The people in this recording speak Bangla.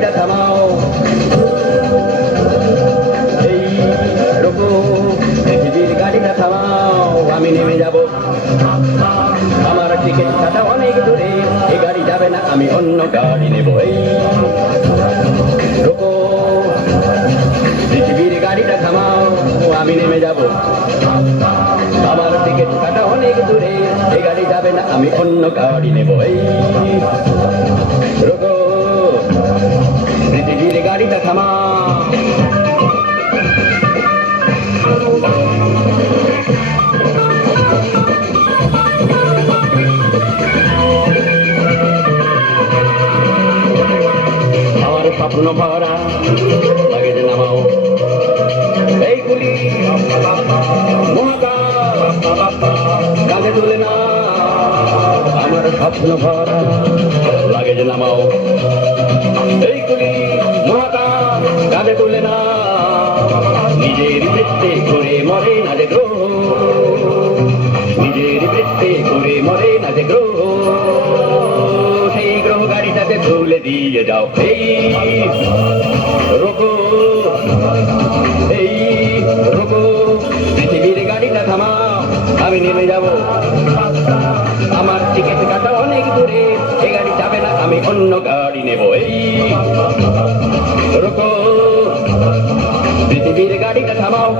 গাড়িটা থামাও এই রুকো পৃথিবীর গাড়িটা থামাও আমি নেমে যাব আমার টিকিট কাটা অনেক দূরে এই গাড়ি যাবে না আমি অন্য গাড়ি নেব এই রুকো পৃথিবীর গাড়িটা থামাও আমি নেমে যাব আমার টিকিট কাটা অনেক দূরে এই গাড়ি যাবে না আমি অন্য গাড়ি নেব এই রুকো পৃথিবীর গাড়িটা থামাও আমার স্বপ্ন ভরা লাগে যে নামাও এইগুলি কাঁধে তুলে না আমার স্বপ্ন ভরা লাগে যে নামাও এইগুলি মহাকাশ কাঁধে তুলে না নিজের বৃত্তে করে মরে না যে গ্রহ নিজের বৃত্তে করে মরে না যে গ্রহ সেই গ্রহ গাড়িটাকে তুলে দিয়ে যাও এই রোকো এই রোকো পৃথিবীর গাড়িটা থামাও আমি নেমে যাব আমার টিকিট কাটা অনেক দূরে এই গাড়ি যাবে না আমি অন্য গাড়ি নেব এই রোকো পৃথিবীর গাড়িটা থামাও